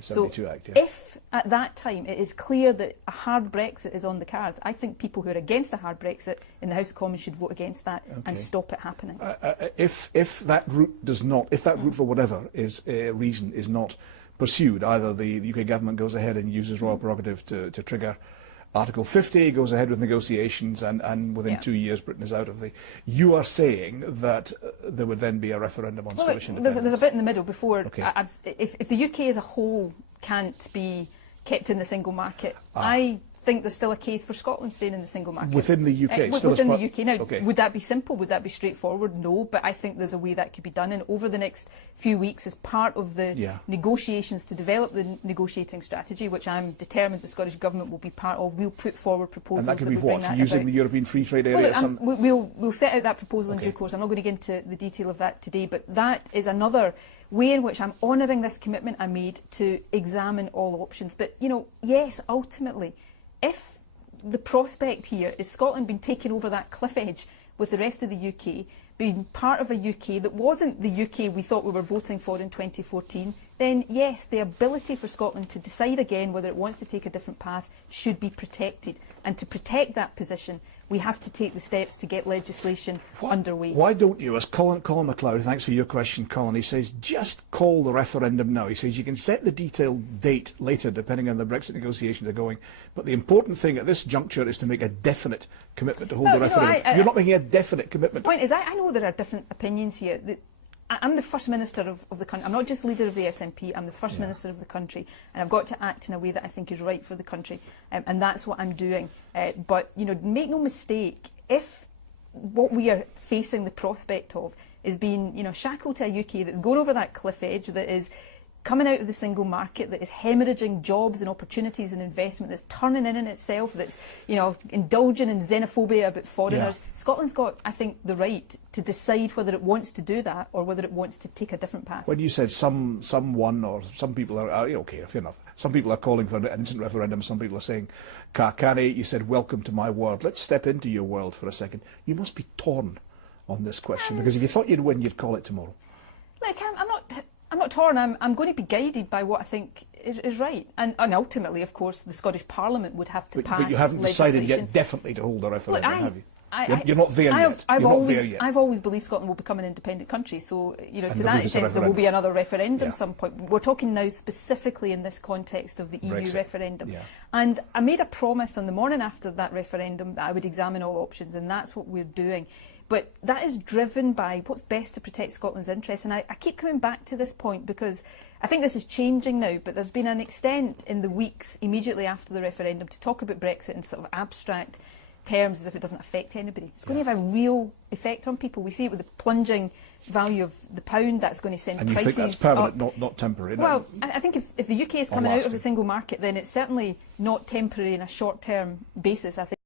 72 Act, yeah. If at that time it is clear that a hard Brexit is on the cards, I think people who are against a hard Brexit in the House of Commons should vote against that and stop it happening. If that route does not, if that route for whatever reason is not pursued, either the UK government goes ahead and uses royal prerogative to trigger Article 50, goes ahead with negotiations, and within 2 years Britain is out of the... You are saying that there would then be a referendum on Scottish independence? There's a bit in the middle before. Okay. If the UK as a whole can't be kept in the single market, I think there's still a case for Scotland staying in the single market. Within the UK? Within the UK. Now, would that be simple? Would that be straightforward? No, but I think there's a way that could be done. And over the next few weeks, as part of the negotiations to develop the negotiating strategy, which I'm determined the Scottish Government will be part of, we'll put forward proposals. And that could be what? Using the European Free Trade Area? Well, we'll set out that proposal in due course. I'm not going to get into the detail of that today, but that is another way in which I'm honouring this commitment I made to examine all options. But, you know, yes, ultimately, if the prospect here is Scotland being taken over that cliff edge with the rest of the UK, being part of a UK that wasn't the UK we thought we were voting for in 2014, then yes, the ability for Scotland to decide again whether it wants to take a different path should be protected. And to protect that position, we have to take the steps to get legislation underway. Why don't you, as Colin MacLeod, thanks for your question, Colin, he says, just call the referendum now. He says you can set the detailed date later, depending on the Brexit negotiations are going, but the important thing at this juncture is to make a definite commitment to hold the referendum. You're not making a definite commitment. The point is, I know there are different opinions here. I'm the First Minister of the country. I'm not just leader of the SNP, I'm the First Minister of the country, and I've got to act in a way that I think is right for the country, and that's what I'm doing. But, you know, make no mistake, if what we are facing the prospect of is being, you know, shackled to a UK that's going over that cliff edge, that is coming out of the single market, that is hemorrhaging jobs and opportunities and investment, that's turning in itself, that's, you know, indulging in xenophobia about foreigners. Scotland's got, I think, the right to decide whether it wants to do that or whether it wants to take a different path. When you said someone or some people are okay, fair enough. Some people are calling for an instant referendum, some people are saying, Carcani, you said welcome to my world. Let's step into your world for a second. You must be torn on this question, because if you thought you'd win, you'd call it tomorrow. Look, I'm not torn. I'm going to be guided by what I think is right. And ultimately, of course, the Scottish Parliament would have to pass But you haven't decided yet definitely to hold a referendum, have you? You're not there yet. I've always believed Scotland will become an independent country. So, you know, to that extent, there will be another referendum at some point. We're talking now specifically in this context of the EU referendum. And I made a promise on the morning after that referendum that I would examine all options, and that's what we're doing. But that is driven by what's best to protect Scotland's interests. And I keep coming back to this point because I think this is changing now, but there's been an extent in the weeks immediately after the referendum to talk about Brexit in sort of abstract terms as if it doesn't affect anybody. It's going to have a real effect on people. We see it with the plunging value of the pound. That's going to send prices up. And you think that's permanent, not temporary? Well, I think if the UK is coming out of the single market, then it's certainly not temporary in a short-term basis. I think